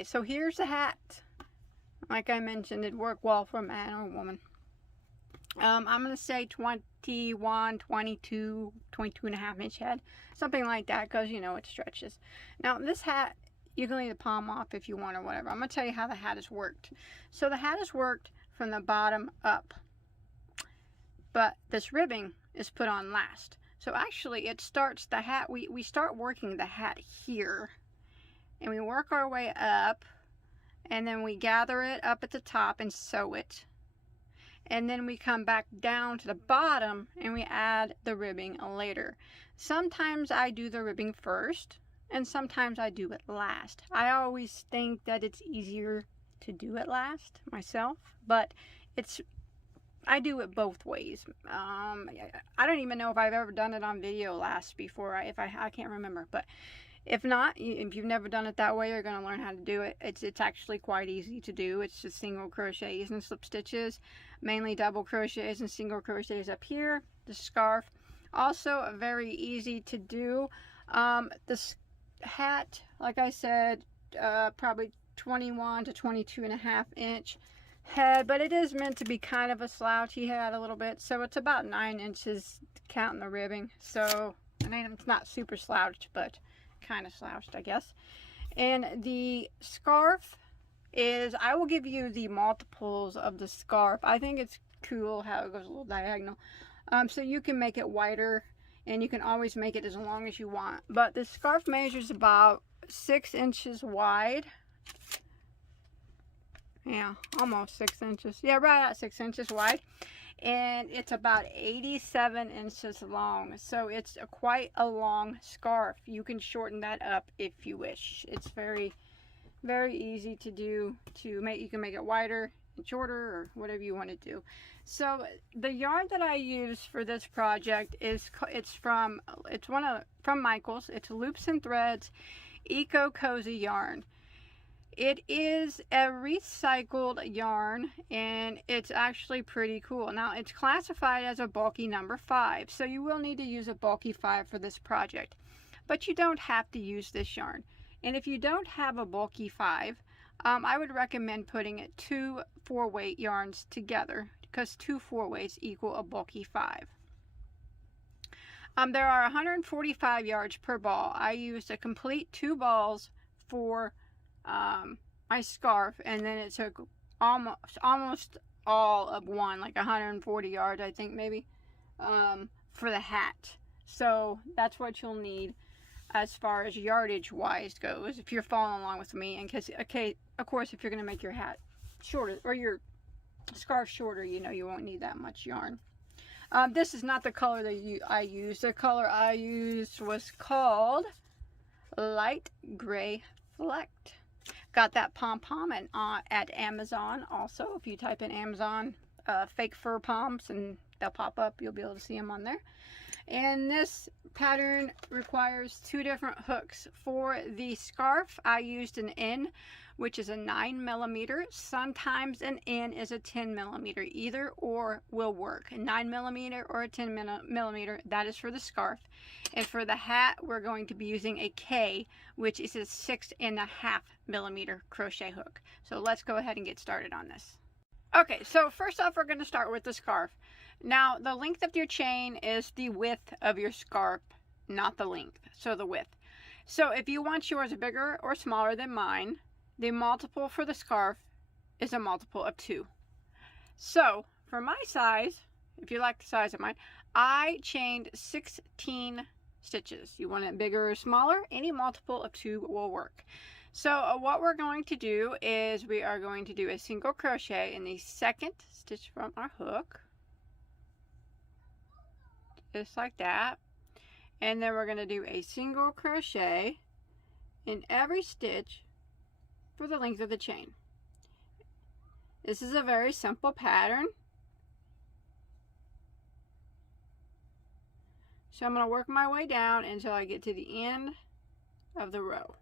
Okay, so here's the hat. Like I mentioned, it'd work well for a man or a woman. I'm going to say 21, 22, 22 and a half inch head. Something like that, because, you know, it stretches. Now, this hat, you can leave the palm off if you want or whatever. I'm going to tell you how the hat is worked. So the hat is worked from the bottom up. But this ribbing is put on last. So actually, it starts the hat, we start working the hat here. And we work our way up. And then we gather it up at the top and sew it. And then we come back down to the bottom and we add the ribbing later. Sometimes I do the ribbing first and sometimes I do it last. I always think that it's easier to do it last myself, but I do it both ways. I don't even know if I've ever done it on video last before. I can't remember, but if not, if you've never done it that way, you're going to learn how to do it. It's actually quite easy to do. It's just single crochets and slip stitches, mainly double crochets and single crochets up here. The scarf, also very easy to do. This hat, like I said, probably 21 to 22 and a half inch head, but it is meant to be kind of a slouchy head a little bit, so it's about 9 inches counting the ribbing. So I mean, it's not super slouched, but kind of slouched, I guess. And the scarf is, I will give you the multiples of the scarf. I think it's cool how it goes a little diagonal. So you can make it wider and you can always make it as long as you want. But the scarf measures about 6 inches wide. Yeah, almost 6 inches. Yeah, right at 6 inches wide. And it's about 87 inches long. So it's quite a long scarf. You can shorten that up if you wish. It's very, very easy to do. You can make it wider and shorter or whatever you want to do. So the yarn that I use for this project is from Michaels. It's Loops and Threads Eco-Cosy yarn. It is a recycled yarn and it's actually pretty cool. Now it's classified as a bulky number 5, so you will need to use a bulky 5 for this project. But you don't have to use this yarn. And if you don't have a bulky 5, I would recommend putting it 2 4-weight yarns together, because 2 4-weights equal a bulky 5. There are 145 yards per ball. I used a complete 2 balls for my scarf, and then it took almost all of one, like 140 yards, I think, maybe, for the hat. So that's what you'll need as far as yardage wise goes, if you're following along with me. And because, okay, of course, if you're going to make your hat shorter or your scarf shorter, you know, you won't need that much yarn. This is not the color that I used. The color I used was called Light Gray Flecked. Got that Pom Pom at Amazon also. If you type in Amazon fake fur poms, and they'll pop up, you'll be able to see them on there. And this pattern requires 2 different hooks. For the scarf, I used an N, which is a 9mm. Sometimes an N is a 10mm. Either or will work. A 9mm or a 10mm, that is for the scarf. And for the hat, we're going to be using a K, which is a 6.5mm crochet hook. So let's go ahead and get started on this. Okay, so first off, we're going to start with the scarf. Now, the length of your chain is the width of your scarf, not the length, so the width. So if you want yours bigger or smaller than mine, the multiple for the scarf is a multiple of 2. So for my size, if you like the size of mine, I chained 16 stitches. You want it bigger or smaller, any multiple of 2 will work. So what we're going to do is we are going to do a single crochet in the second stitch from our hook, just like that. And then we're going to do a single crochet in every stitch for the length of the chain. This is a very simple pattern. So I'm going to work my way down until I get to the end of the row.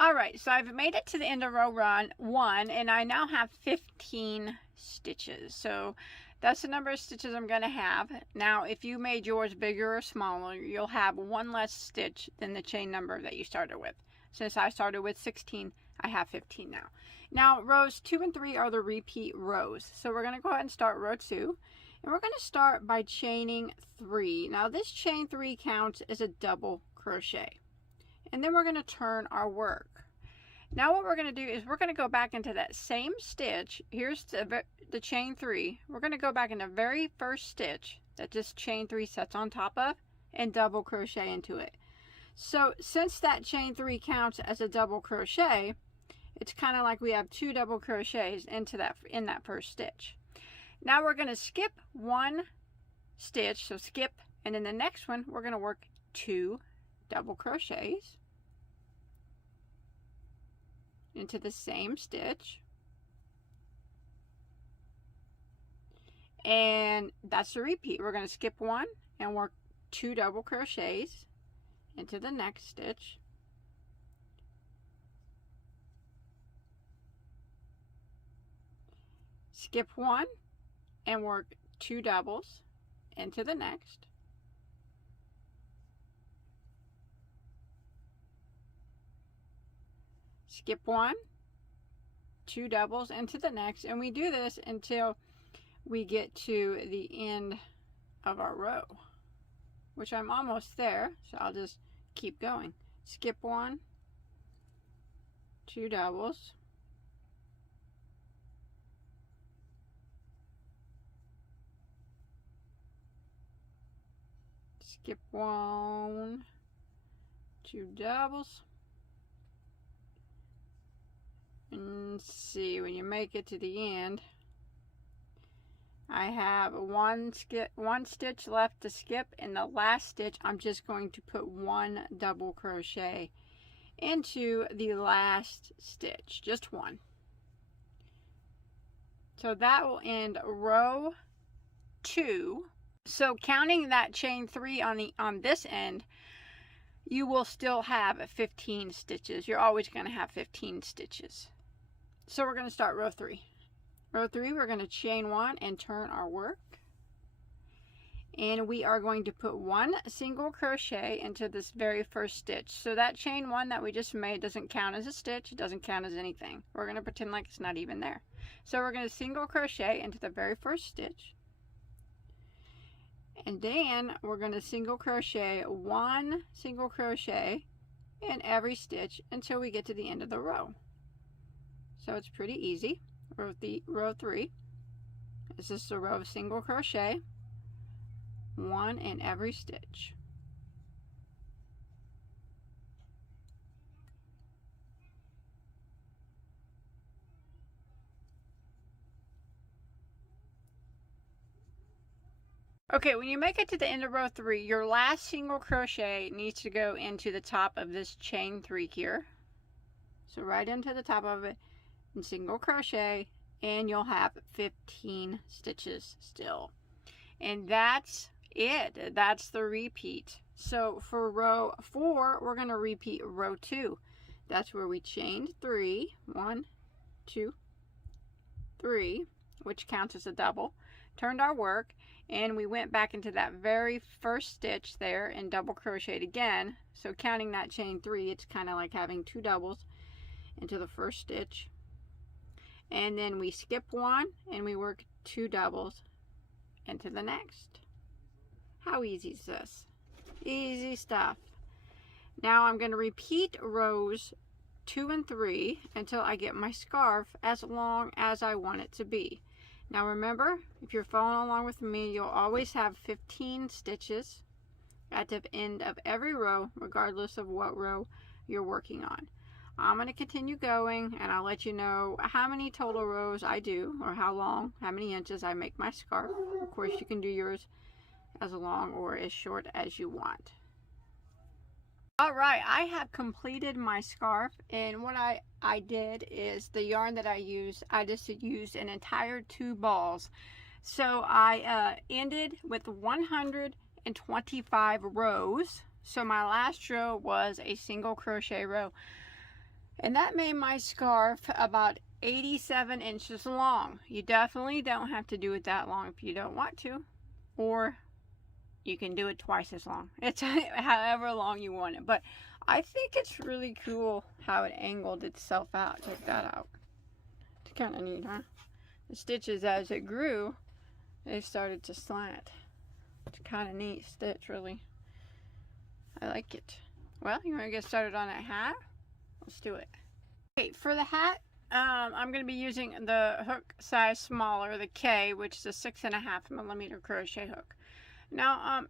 Alright, so I've made it to the end of row 1, and I now have 15 stitches. So That's the number of stitches I'm going to have. Now, if you made yours bigger or smaller, you'll have one less stitch than the chain number that you started with. Since I started with 16, I have 15 now. Now, rows 2 and 3 are the repeat rows. So we're going to go ahead and start row 2. And we're going to start by chaining 3. Now, this chain 3 counts as a double crochet. And then we're going to turn our work. Now what we're going to do is we're going to go back into that same stitch. Here's the chain 3. We're going to go back in the very first stitch that this chain 3 sets on top of and double crochet into it. So since that chain 3 counts as a double crochet, it's kind of like we have 2 double crochets in that first stitch. Now we're going to skip one stitch, so skip, and then the next one we're going to work 2 double crochets into the same stitch, and that's the repeat. We're going to skip one and work 2 double crochets into the next stitch, skip one and work 2 doubles into the next, skip one, 2 doubles into the next, and we do this until we get to the end of our row, which I'm almost there, so I'll just keep going. Skip one, 2 doubles, skip one, 2 doubles. And see, when you make it to the end, I have one stitch left to skip. In the last stitch, I'm just going to put 1 double crochet into the last stitch, just 1. So that will end row 2. So counting that chain 3 on this end, you will still have 15 stitches. You're always going to have 15 stitches. So we're going to start row 3. Row 3, we're going to chain 1 and turn our work. And we are going to put 1 single crochet into this very first stitch. So that chain 1 that we just made doesn't count as a stitch. It doesn't count as anything. We're going to pretend like it's not even there. So we're going to single crochet into the very first stitch. And then we're going to single crochet 1 single crochet in every stitch until we get to the end of the row. So it's pretty easy. Row 3. This is the row of single crochet, 1 in every stitch. Okay, when you make it to the end of row 3, your last single crochet needs to go into the top of this chain 3 here. So right into the top of it and single crochet, and you'll have 15 stitches still. And that's it. That's the repeat. So for row 4, we're going to repeat row 2. That's where we chained 3, 1, 2, 3, which counts as a double, turned our work, and we went back into that very first stitch there and double crocheted again. So counting that chain 3, it's kind of like having 2 doubles into the first stitch. And then we skip 1 and we work 2 doubles into the next. How easy is this? Easy stuff. Now I'm going to repeat rows 2 and 3 until I get my scarf as long as I want it to be. Now remember, if you're following along with me, you'll always have 15 stitches at the end of every row, regardless of what row you're working on. I'm going to continue going, and I'll let you know how many total rows I do, or how long, how many inches I make my scarf. Of course, you can do yours as long or as short as you want. Alright, I have completed my scarf, and what I did is the yarn that I used, I just used an entire 2 balls. So I ended with 125 rows. So my last row was a single crochet row. And that made my scarf about 87 inches long. You definitely don't have to do it that long if you don't want to, or you can do it twice as long. It's however long you want it, but I think it's really cool how it angled itself out. Check that out. It's kind of neat, huh? The stitches, as it grew, they started to slant. It's kind of neat stitch, really. I like it. Well, you want to get started on that hat? Let's do it. Okay, for the hat, I'm going to be using the hook size smaller, the K, which is a 6.5mm crochet hook. Now,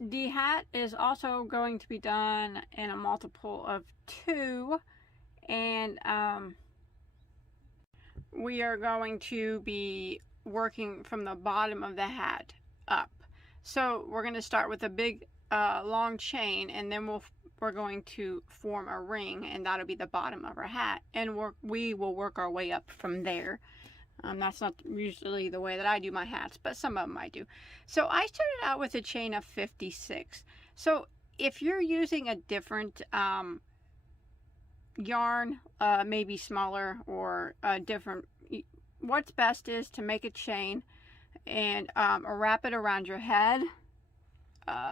the hat is also going to be done in a multiple of 2, and we are going to be working from the bottom of the hat up. So we're going to start with a big long chain, and then we're going to form a ring, and that'll be the bottom of our hat, and we will work our way up from there. That's not usually the way that I do my hats, but some of them I do. So I started out with a chain of 56. So if you're using a different yarn, maybe smaller or different, what's best is to make a chain and wrap it around your head,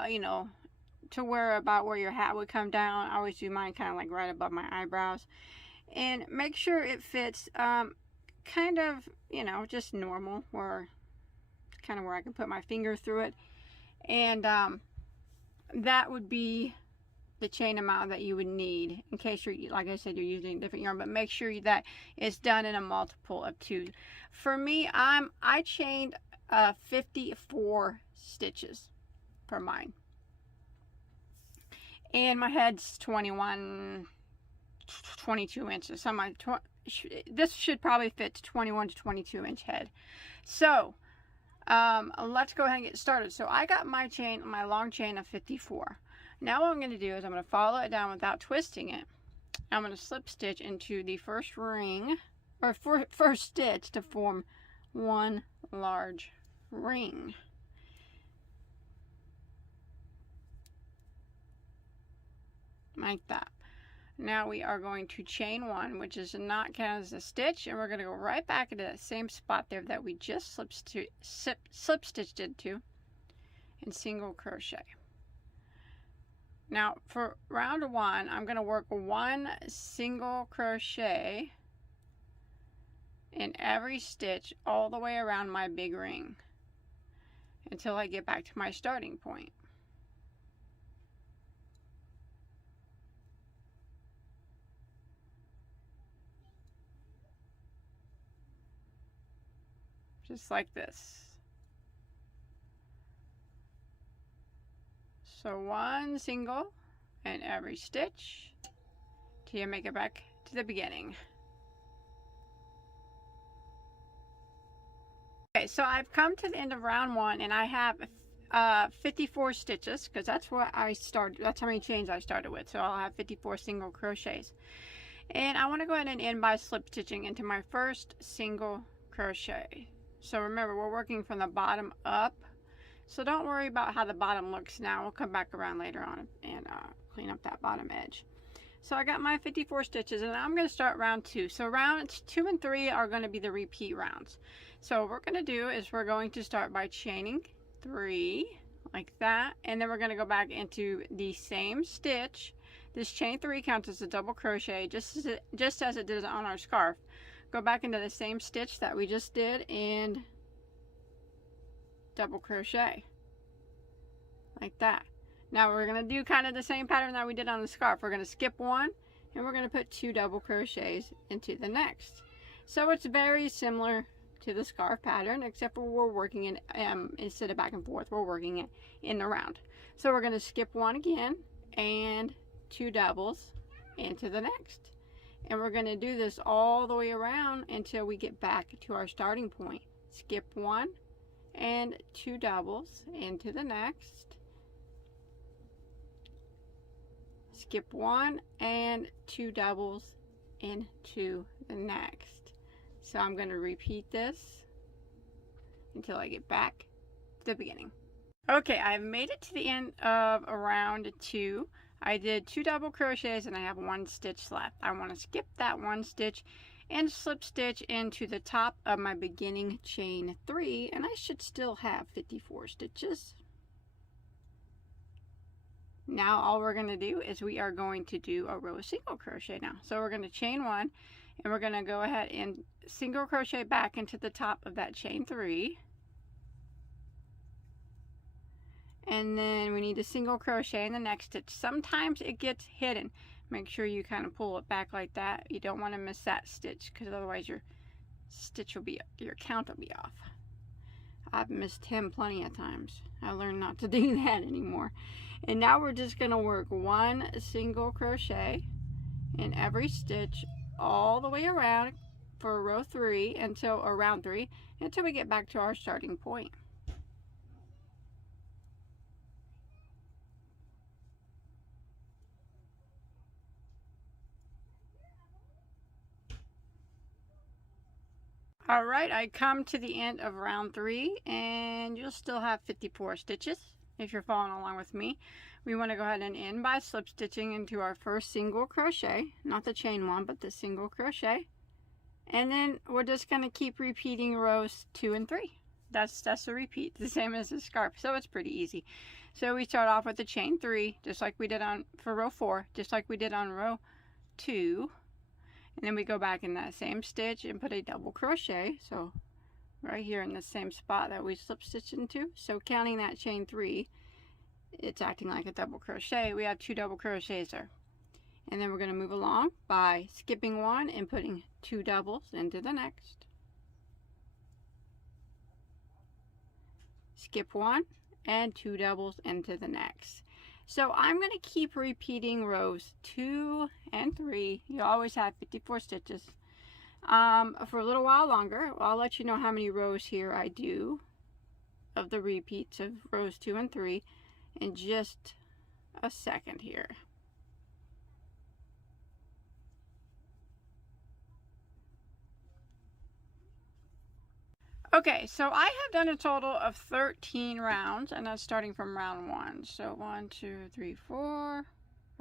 you know, to about where your hat would come down. I always do mine kind of like right above my eyebrows, and make sure it fits kind of, you know, just normal, or kind of where I can put my finger through it, and that would be the chain amount that you would need in case you're, like I said, you're using different yarn. But make sure that it's done in a multiple of 2. For me, I chained 54 stitches for mine, and my head's 22 inches. So this should probably fit 21 to 22 inch head. So let's go ahead and get started. So I got my chain, my long chain of 54. Now what I'm going to do is I'm going to follow it down without twisting it. I'm going to slip stitch into the first ring, or first stitch, to form one large ring. Like that. Now we are going to chain 1, which is not count as a stitch, and we're going to go right back into that same spot there that we just slip stitched into, and single crochet. Now for round 1, I'm going to work 1 single crochet in every stitch all the way around my big ring until I get back to my starting point. Just like this. So 1 single in every stitch till you make it back to the beginning. Okay, so I've come to the end of round 1, and I have 54 stitches, because that's what I started. That's how many chains I started with. So I'll have 54 single crochets, and I want to go ahead and end by slip stitching into my first single crochet. So remember, we're working from the bottom up, so don't worry about how the bottom looks now. We'll come back around later on and clean up that bottom edge. So I got my 54 stitches, and I'm going to start round 2. So rounds 2 and 3 are going to be the repeat rounds. So what we're going to do is we're going to start by chaining 3 like that, and then we're going to go back into the same stitch. This chain 3 counts as a double crochet, just as it did on our scarf. Go back into the same stitch that we just did and double crochet like that. Now we're going to do kind of the same pattern that we did on the scarf. We're going to skip 1, and we're going to put 2 double crochets into the next. So it's very similar to the scarf pattern, except for we're working in instead of back and forth, we're working it in the round. So we're going to skip 1 again and 2 doubles into the next. And we're going to do this all the way around until we get back to our starting point. Skip 1 and 2 doubles into the next. Skip 1 and 2 doubles into the next. So I'm going to repeat this until I get back to the beginning. Okay, I've made it to the end of round 2. I did 2 double crochets and I have 1 stitch left. I want to skip that 1 stitch and slip stitch into the top of my beginning chain 3, and I should still have 54 stitches. Now all we're going to do is we are going to do a row of single crochet now. So we're going to chain 1, and we're going to go ahead and single crochet back into the top of that chain 3. And then we need to single crochet in the next stitch. Sometimes it gets hidden. Make sure you kind of pull it back like that. You don't want to miss that stitch, because otherwise your stitch will be, your count will be off. I've missed him plenty of times. I learned not to do that anymore. And now we're just going to work 1 single crochet in every stitch all the way around for row 3 until, or round 3, until we get back to our starting point. All right, I come to the end of round 3, and you'll still have 54 stitches if you're following along with me. We want to go ahead and end by slip stitching into our first single crochet, not the chain 1, but the single crochet. And then we're just going to keep repeating rows 2 and 3. That's a repeat, the same as the scarf, so it's pretty easy. So we start off with the chain 3, just like we did for row 4, just like we did on row 2. And then we go back in that same stitch and put a double crochet, so right here in the same spot that we slip stitched into. So counting that chain 3, it's acting like a double crochet. We have 2 double crochets there. And then we're going to move along by skipping 1 and putting 2 doubles into the next. Skip 1 and 2 doubles into the next. So I'm going to keep repeating rows 2 and 3. You always have 54 stitches for a little while longer. I'll let you know how many rows here I do of the repeats of rows 2 and 3 in just a second here. Okay, so I have done a total of 13 rounds, and that's starting from round 1. So 1, 2, 3, 4,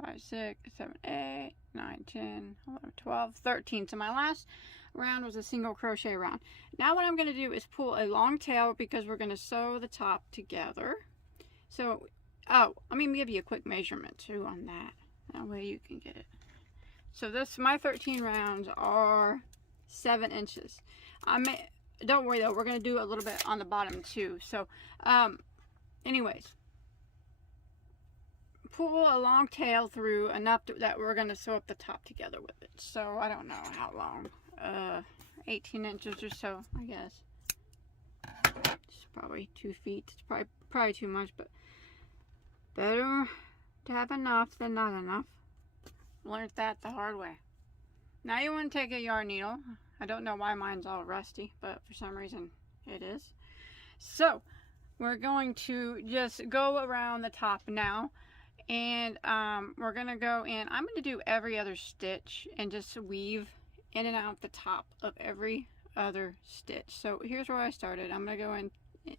5, 6, 7, 8, 9, 10, 11, 12, 13. So my last round was a single crochet round. Now what I'm going to do is pull a long tail, because we're going to sew the top together. So, oh, let me give you a quick measurement too on that. That way you can get it. So my 13 rounds are 7 inches. Don't worry though, we're going to do a little bit on the bottom too. So, anyways, pull a long tail through enough that we're going to sew up the top together with it. So, I don't know how long, 18 inches or so, I guess. It's probably 2 feet. It's probably too much, but better to have enough than not enough. Learned that the hard way. Now you want to take a yarn needle. I don't know why mine's all rusty, but for some reason it is. So we're going to just go around the top now, and we're going to go in. I'm going to do every other stitch and just weave in and out the top of every other stitch. So here's where I started. I'm going to go in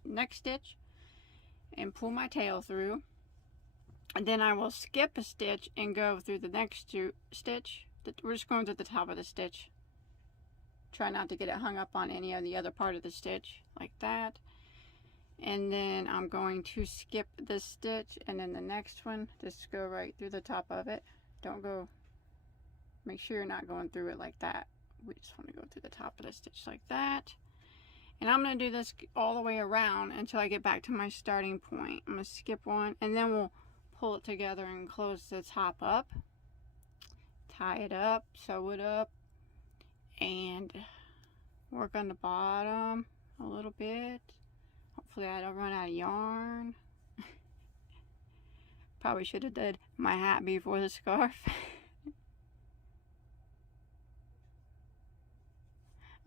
next stitch and pull my tail through, and then I will skip a stitch and go through the next stitch. We're just going to the top of the stitch. Try not to get it hung up on any of the other part of the stitch, like that. And then I'm going to skip this stitch, and then the next one, just go right through the top of it. Don't go, make sure you're not going through it like that. We just want to go through the top of the stitch like that. And I'm going to do this all the way around until I get back to my starting point. I'm going to skip one, and then we'll pull it together and close the top up. Tie it up, sew it up, and work on the bottom a little bit. Hopefully I don't run out of yarn. Probably should have did my hat before the scarf.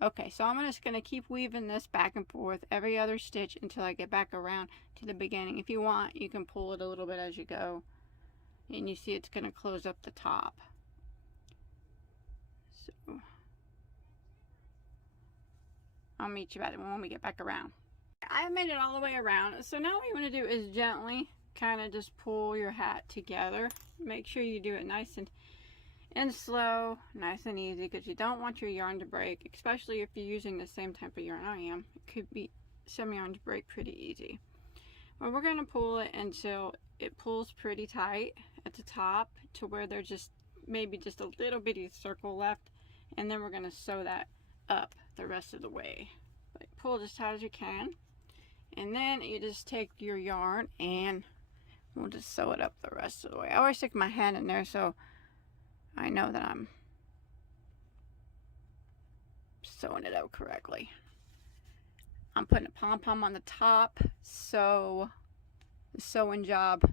Okay, so I'm just going to keep weaving this back and forth every other stitch until I get back around to the beginning. If you want, you can pull it a little bit as you go, and you see it's going to close up the top. So I'll meet you when we get back around. I made it all the way around. So now what you want to do is gently kind of just pull your hat together. Make sure you do it nice and and slow, nice and easy, because you don't want your yarn to break, especially if you're using the same type of yarn I am. It could be some yarns break pretty easy. Well, we're going to pull it until it pulls pretty tight at the top to where there's just maybe just a little bitty circle left, and then we're going to sew that up the rest of the way. Like, pull as tight as you can, and then you just take your yarn and we'll just sew it up the rest of the way. I always stick my hand in there so I know that I'm sewing it out correctly. I'm putting a pom-pom on the top, so the sewing job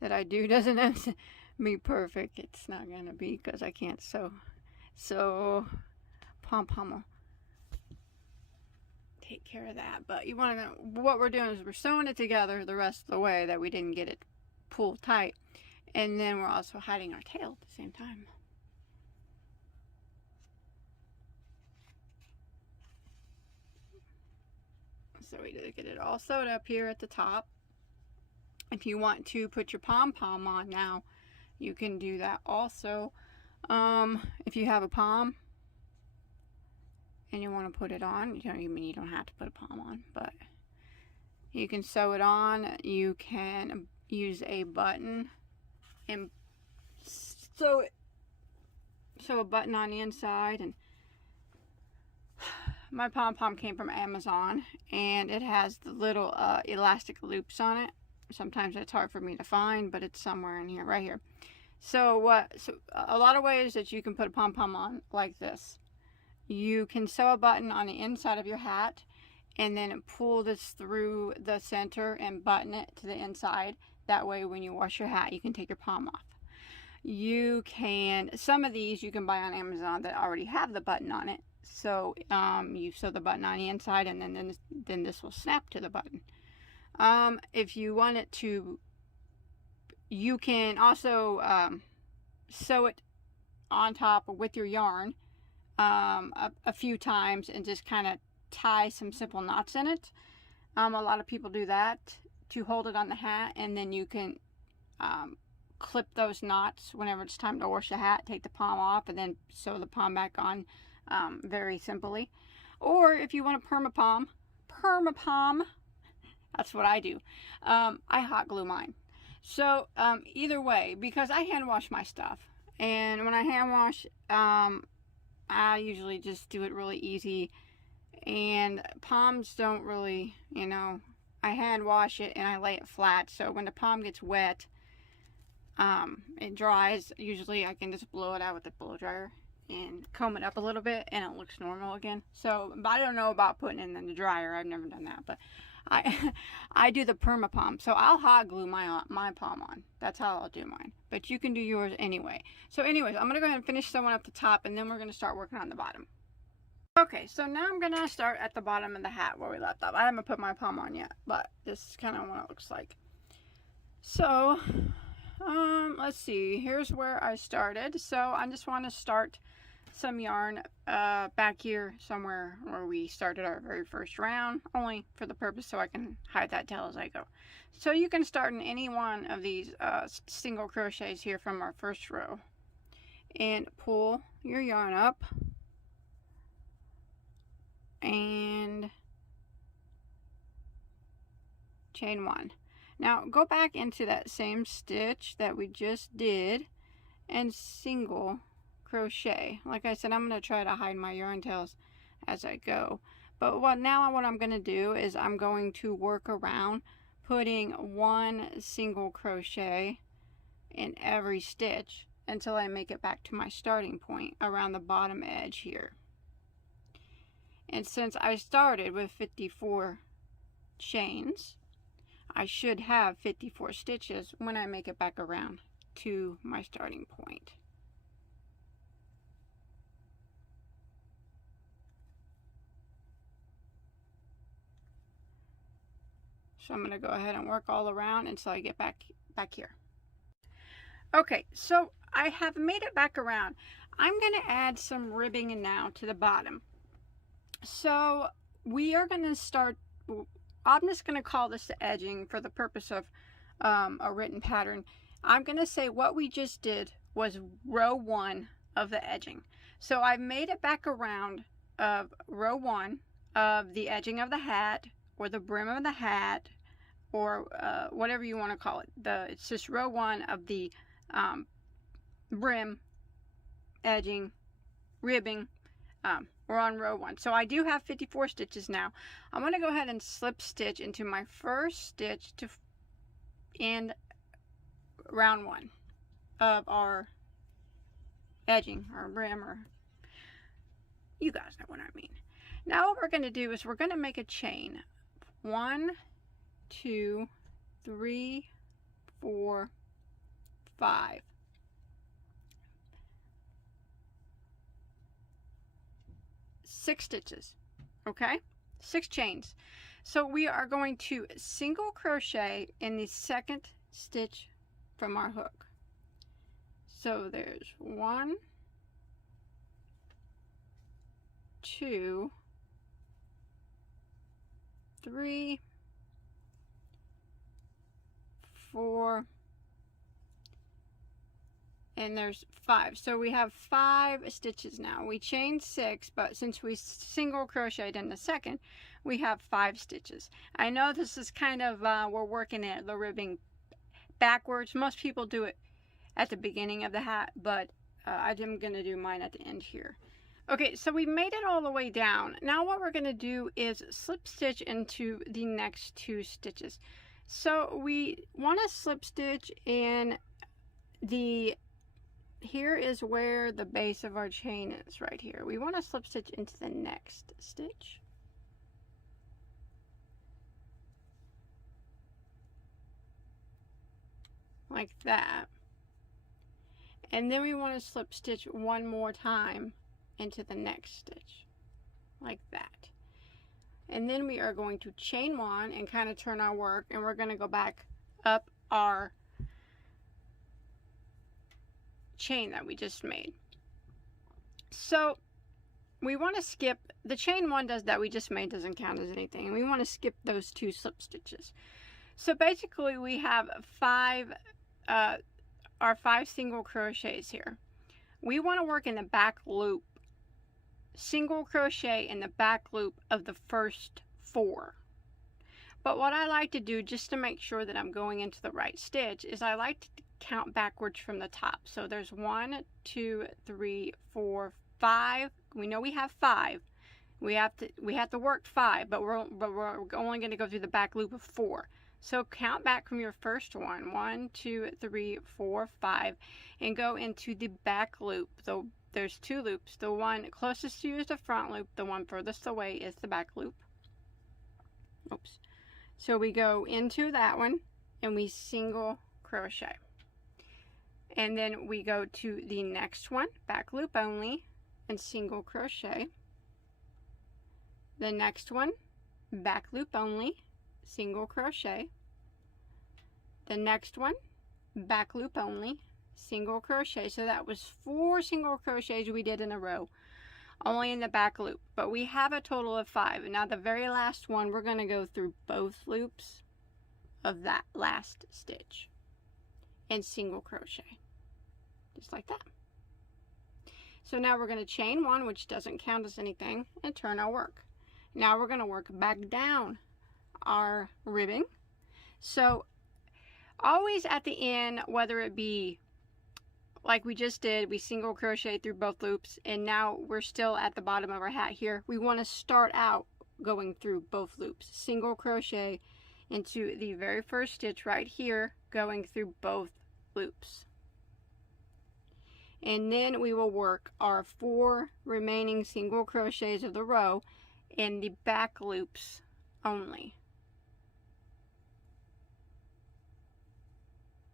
that I do doesn't have to be perfect. It's not gonna be, because I can't sew. So pom-pom will take care of that. But you want to know what we're doing is we're sewing it together the rest of the way, that we didn't get it pulled tight, and then we're also hiding our tail at the same time. So we get it all sewed up here at the top. If you want to put your pom-pom on now, you can do that also. If you have a pom and you want to put it on, you don't have to put a pom on, but you can sew it on. You can use a button and sew a button on the inside. And my pom-pom came from Amazon, and it has the little elastic loops on it. Sometimes it's hard for me to find, but it's somewhere in here, right here. So a lot of ways that you can put a pom-pom on like this. You can sew a button on the inside of your hat, and then pull this through the center and button it to the inside. That way when you wash your hat, you can take your pom off. You can, some of these you can buy on Amazon that already have the button on it. So you sew the button on the inside, and then this will snap to the button. If you want it to, you can also sew it on top with your yarn a few times and just kind of tie some simple knots in it. A lot of people do that to hold it on the hat, and then you can clip those knots whenever it's time to wash the hat. Take the pom off and then sew the pom back on very simply. Or if you want a perma pom, that's what I do. I hot glue mine. So either way, because I hand wash my stuff, and when I hand wash, I usually just do it really easy, and poms don't really, I hand wash it and I lay it flat, so when the pom gets wet, it dries. Usually I can just blow it out with the blow dryer and comb it up a little bit, and it looks normal again. So, but I don't know about putting it in the dryer. I've never done that, but I do the perma pom. So I'll hot glue my pom on. That's how I'll do mine. But you can do yours anyway. So anyways, I'm gonna go ahead and finish sewing up the top, and then we're gonna start working on the bottom. Okay, so now I'm gonna start at the bottom of the hat where we left off. I haven't put my pom on yet, but this is kind of what it looks like. So let's see, here's where I started. So I just want to start some yarn back here somewhere where we started our very first round, only for the purpose so I can hide that tail as I go. So you can start in any one of these single crochets here from our first row, and pull your yarn up and chain one. Now go back into that same stitch that we just did and single crochet. Like I said, I'm going to try to hide my yarn tails as I go. But what I'm going to do is I'm going to work around putting one single crochet in every stitch until I make it back to my starting point around the bottom edge here. And since I started with 54 chains, I should have 54 stitches when I make it back around to my starting point. So I'm going to go ahead and work all around until I get back here. Okay, so I have made it back around. I'm going to add some ribbing now to the bottom. So we are going to start, I'm just going to call this the edging for the purpose of a written pattern. I'm going to say what we just did was row 1 of the edging. So I've made it back around of row 1 of the edging of the hat, or the brim of the hat, or whatever you want to call it. It's just row 1 of the brim, edging, ribbing. We're on row 1. So I do have 54 stitches now. I'm going to go ahead and slip stitch into my first stitch to end round 1 of our edging, or brim, or you guys know what I mean. Now what we're going to do is we're going to make a chain. 1, 2, 3, 4, 5. 6 stitches, okay? 6 chains. So we are going to single crochet in the second stitch from our hook. So there's 1, 2, 3, 4, and there's 5. So we have 5 stitches now. We chained 6, but since we single crocheted in the second, we have 5 stitches. I know this is kind of, we're working at the ribbing backwards. Most people do it at the beginning of the hat, but I'm going to do mine at the end here. Okay, so we made it all the way down. Now what we're going to do is slip stitch into the next 2 stitches. So we want to slip stitch in the, here is where the base of our chain is, right here. We want to slip stitch into the next stitch. Like that. And then we want to slip stitch one more time into the next stitch, like that. And then we are going to chain 1 and kind of turn our work, and we're going to go back up our chain that we just made. So we want to skip the chain 1 that we just made, doesn't count as anything, and we want to skip those 2 slip stitches. So basically we have 5 our 5 single crochets here. We want to work in the back loop, single crochet in the back loop of the first 4. But what I like to do, just to make sure that I'm going into the right stitch, is I like to count backwards from the top. So there's 1, 2, 3, 4, 5. We know we have 5. We have to work 5, but we're only going to go through the back loop of 4. So count back from your first one, 1, 2, 3, 4, 5, and go into the back loop. So there's 2 loops. The one closest to you is the front loop. The one furthest away is the back loop. Oops. So we go into that one and we single crochet. And then we go to the next one, back loop only, and single crochet. The next one, back loop only, single crochet. The next one, back loop only, single crochet. So that was 4 single crochets we did in a row, only in the back loop, but we have a total of 5. And now the very last one, we're going to go through both loops of that last stitch and single crochet, just like that. So now we're going to chain 1, which doesn't count as anything, and turn our work. Now we're going to work back down our ribbing. So always at the end, whether it be like we just did, we single crochet through both loops, and now we're still at the bottom of our hat here, we want to start out going through both loops, single crochet into the very first stitch right here, going through both loops. And then we will work our 4 remaining single crochets of the row in the back loops only.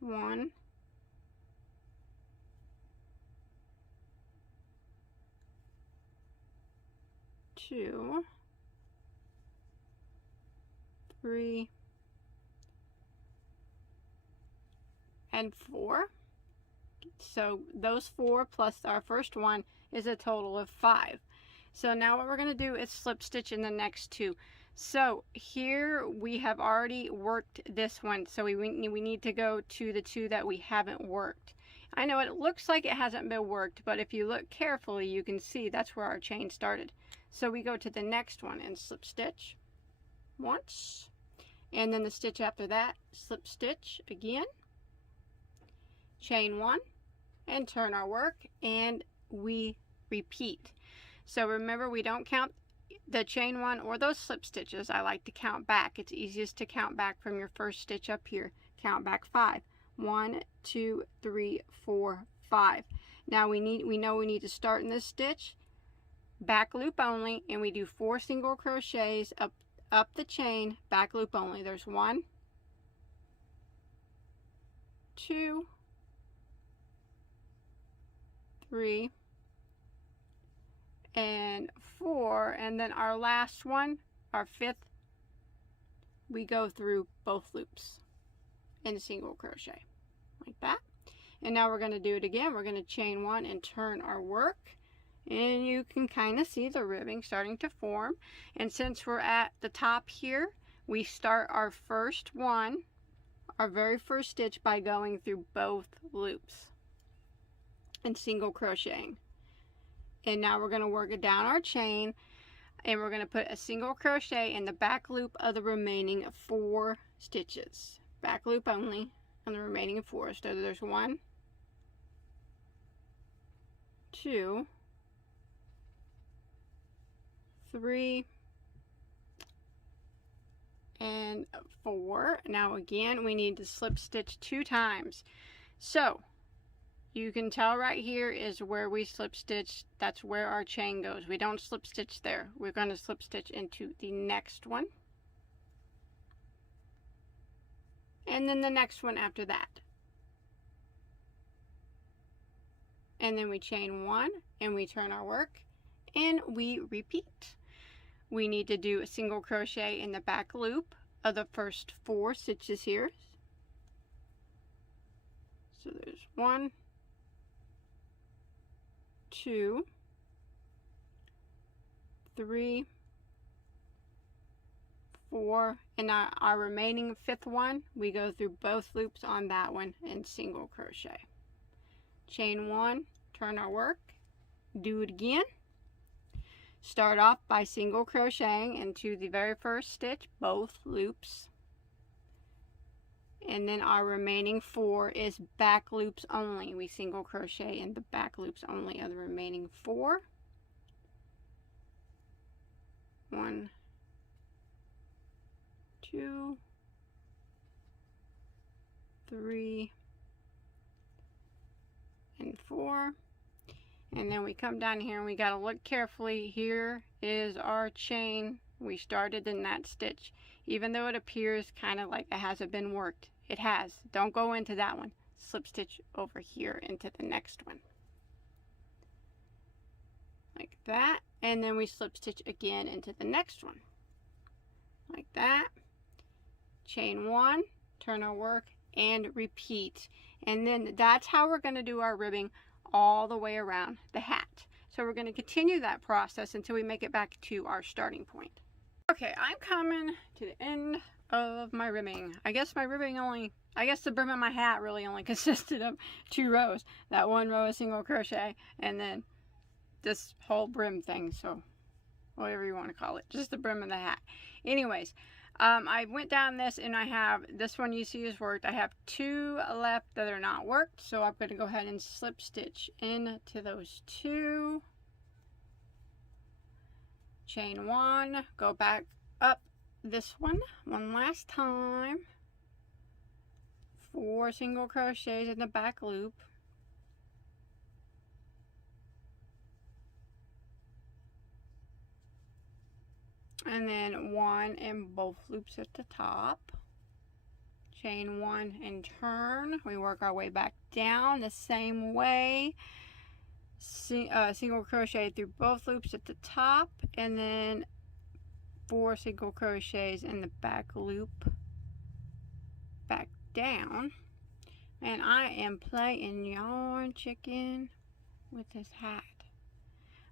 1, 2, 3, and 4. So those 4 plus our first one is a total of 5. So now what we're going to do is slip stitch in the next 2. So here we have already worked this one, so we need to go to the 2 that we haven't worked. I know it looks like it hasn't been worked, but if you look carefully, you can see that's where our chain started. So we go to the next one and slip stitch once, and then the stitch after that, slip stitch again, chain one, and turn our work, and we repeat. So remember, we don't count the chain one or those slip stitches. I like to count back. It's easiest to count back from your first stitch up here. Count back 5. 1, 2, 3, 4, 5. Now we know we need to start in this stitch, back loop only, and we do 4 single crochets up the chain, back loop only. There's 1, 2, 3, and 4, and then our last one, our 5th, we go through both loops in single crochet like that. And now we're going to do it again. We're going to chain 1 and turn our work, and you can kind of see the ribbing starting to form. And since we're at the top here, we start our first one, our very first stitch, by going through both loops and single crocheting. And now we're going to work it down our chain, and we're going to put a single crochet in the back loop of the remaining 4 stitches. Back loop only on the remaining 4. So there's 1, 2, 3, and 4. Now again, we need to slip stitch 2 times. So you can tell right here is where we slip stitch. That's where our chain goes. We don't slip stitch there. We're going to slip stitch into the next one, and then the next one after that. And then we chain 1 and we turn our work and we repeat. We need to do a single crochet in the back loop of the first 4 stitches here. So there's 1, 2, 3, 4, and our remaining 5th one, we go through both loops on that one and single crochet. Chain 1, turn our work, do it again. Start off by single crocheting into the very first stitch, both loops. And then our remaining 4 is back loops only. We single crochet in the back loops only of the remaining 4. 1, 2, 3, and 4. And then we come down here and we got to look carefully. Here is our chain. We started in that stitch. Even though it appears kind of like it hasn't been worked, it has. Don't go into that one. Slip stitch over here into the next one. Like that. And then we slip stitch again into the next one. Like that. Chain 1, turn our work, and repeat. And then that's how we're going to do our ribbing all the way around the hat. So we're going to continue that process until we make it back to our starting point. Okay, I'm coming to the end of my ribbing. I guess the brim of my hat really only consisted of 2 rows. That 1 row of single crochet, and then this whole brim thing, so whatever you want to call it, just the brim of the hat. Anyways, I went down this, and I have this one you see is worked. I have 2 left that are not worked, so I'm going to go ahead and slip stitch into those 2. Chain 1, go back up this one last time. 4 single crochets in the back loop. And then 1 in both loops at the top. Chain 1 and turn. We work our way back down the same way. Single crochet through both loops at the top, and then 4 single crochets in the back loop back down. And I am playing yarn chicken with this hat.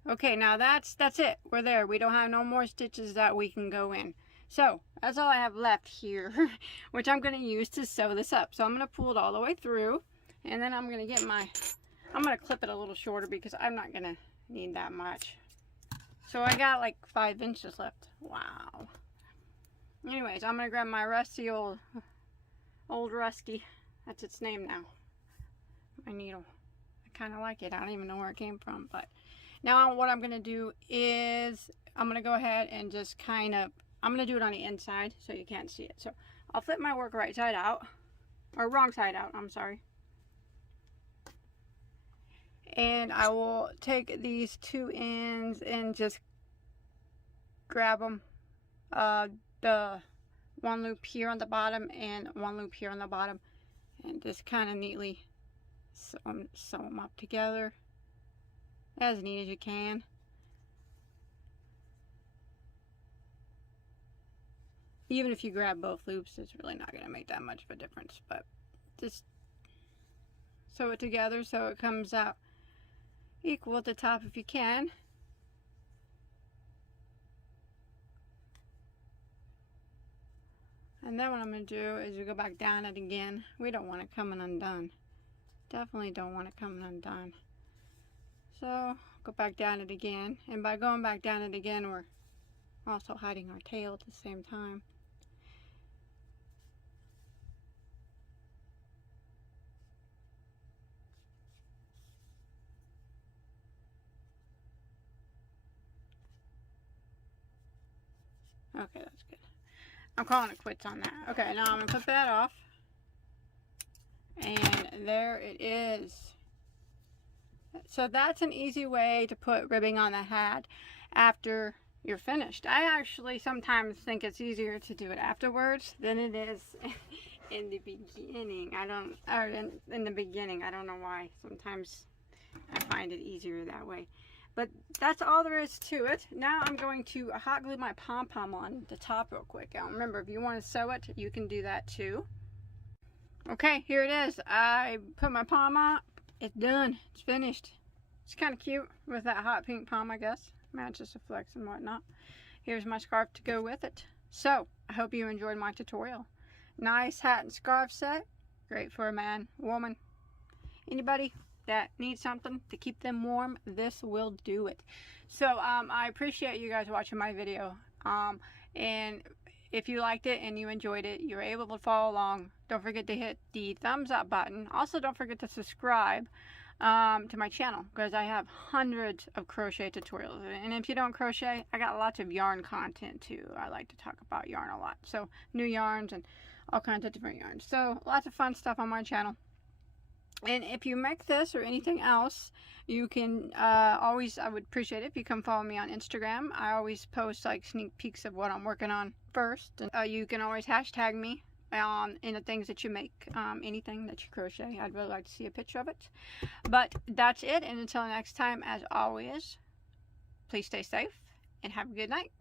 Okay, now that's it. We're there. We don't have no more stitches that we can go in. So that's all I have left here, which I'm going to use to sew this up. So I'm going to pull it all the way through. And then I'm going to get my, I'm going to clip it a little shorter because I'm not going to need that much. So I got like 5 inches left. Wow. Anyways, I'm going to grab my rusty old Rusty. That's its name now. My needle. I kind of like it. I don't even know where it came from. But now what I'm going to do is I'm going to go ahead and just kind of, I'm going to do it on the inside so you can't see it. So I'll flip my work right side out. Or wrong side out, I'm sorry. And I will take these 2 ends and just grab them. The 1 loop here on the bottom and 1 loop here on the bottom. And just kind of neatly sew them up together. As neat as you can. Even if you grab both loops, it's really not going to make that much of a difference. But just sew it together so it comes out equal at the top if you can. And then what I'm going to do is we go back down it again. We don't want it coming undone. Definitely don't want it coming undone. So go back down it again. And by going back down it again, we're also hiding our tail at the same time. Okay, that's good. I'm calling it quits on that. Okay, now I'm going to put that off. And there it is. So that's an easy way to put ribbing on the hat after you're finished. I actually sometimes think it's easier to do it afterwards than it is in the beginning. In the beginning. I don't know why. Sometimes I find it easier that way. But that's all there is to it. Now I'm going to hot glue my Pom Pom on the top real quick. Now remember, if you want to sew it, you can do that too. Okay, here it is. I put my pom on. It's done. It's finished. It's kind of cute with that hot pink pom, I guess. Matches the flecks and whatnot. Here's my scarf to go with it. So, I hope you enjoyed my tutorial. Nice hat and scarf set. Great for a man, woman, anybody that needs something to keep them warm. This will do it. So, I appreciate you guys watching my video. And if you liked it and you enjoyed it, you're able to follow along, don't forget to hit the thumbs up button. Also, don't forget to subscribe to my channel because I have hundreds of crochet tutorials. And if you don't crochet, I got lots of yarn content too. I like to talk about yarn a lot. So new yarns and all kinds of different yarns. So lots of fun stuff on my channel. And if you make this or anything else, you can always, I would appreciate it if you come follow me on Instagram. I always post like sneak peeks of what I'm working on first. And you can always hashtag me in the things that you make, anything that you crochet. I'd really like to see a picture of it. But that's it. And until next time, as always, please stay safe and have a good night.